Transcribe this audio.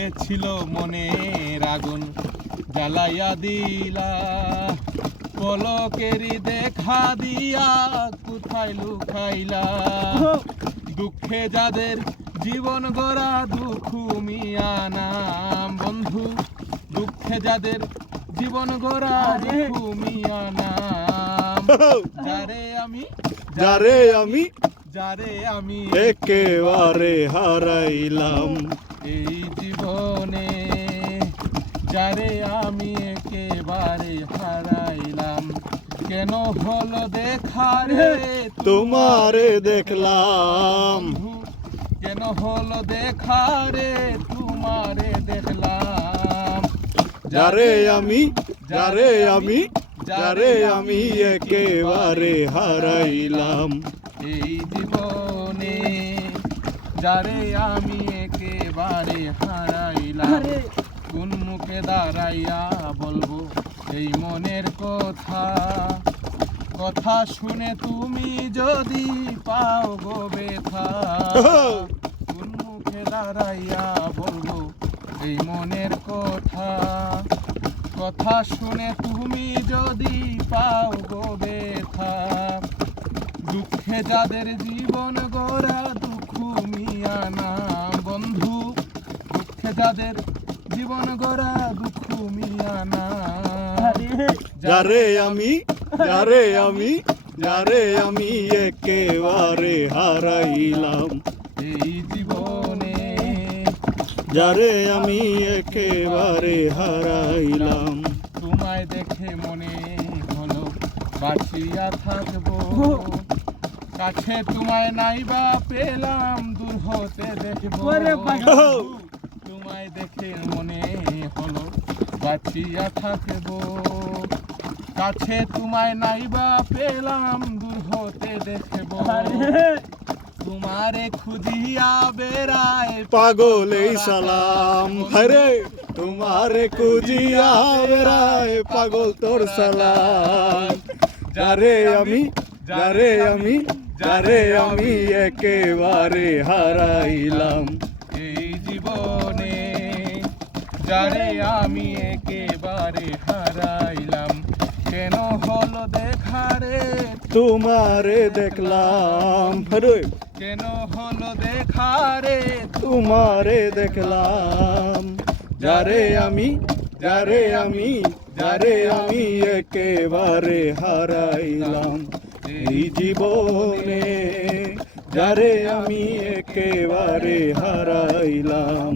সুখে ছিল মনের আগুন জ্বালাইয়া দিলা, পলকেরই দেখা দিয়া কোথায় লুকাইলা। দুঃখে যাদের জীবন গড়া দুঃখ মিয়া নাম বন্ধু, দুঃখে যাদের জীবন গড়া দুঃখ মিয়া নাম। যারে আমি একেবারে হারাইলাম এই জীবনে, যারে আমি একেবারে হারাইলাম। কেন হলো দেখা রে তোমারে দেখলাম, কেন হলো দেখা রে তোমারে দেখলাম। যারে আমি একেবারে হারাইলাম এই জীবনে, যারে আমি একেবারে হারাইলাম। কোন মুখে দাঁড়াইয়া বলবো এই মনের কথা, কথা শুনে তুমি যদি পাও গো ব্যথা। কোন মুখে দাঁড়াইয়া বলবো এই মনের কথা, কথা শুনে তুমি যদি পাও গো ব্যথা। দুঃখে যাদের জীবন গড়া দুঃখ মিয়া না বন্ধু, দুঃখে যাদের জীবন গড়া দুঃখ মিয়া না। যারে আমি একেবারে হারাইলাম এই জীবনে, যারে আমি একেবারে হারাইলাম। তোমায় দেখে মনে হলো বাঁচিয়া থাকবো, কাছে তোমায় নাইবা পেলাম দূর হতে দেখবো। তোমায় দেখে মনে হলো বাঁচিয়া থাকবো, কাছে তোমায় নাইবা পেলাম দূর হতে দেখবো। তোমারে খুঁজিয়া বেড়ায় পাগল এই সালাম, হরে তোমারে খুঁজিয়া বেড়ায় পাগল তোর সালাম। যারে আমি একেবারে হারাইলাম এই জীবনে, যারে আমি একেবারে হারাইলাম। কেন হলো দেখা রে তোমারে দেখলাম, হরে কেন হলো দেখা রে তোমারে দেখলাম। যারে আমি একেবারে হারাইলাম এই জীবনে, যারে আমি একেবারে হারাইলাম।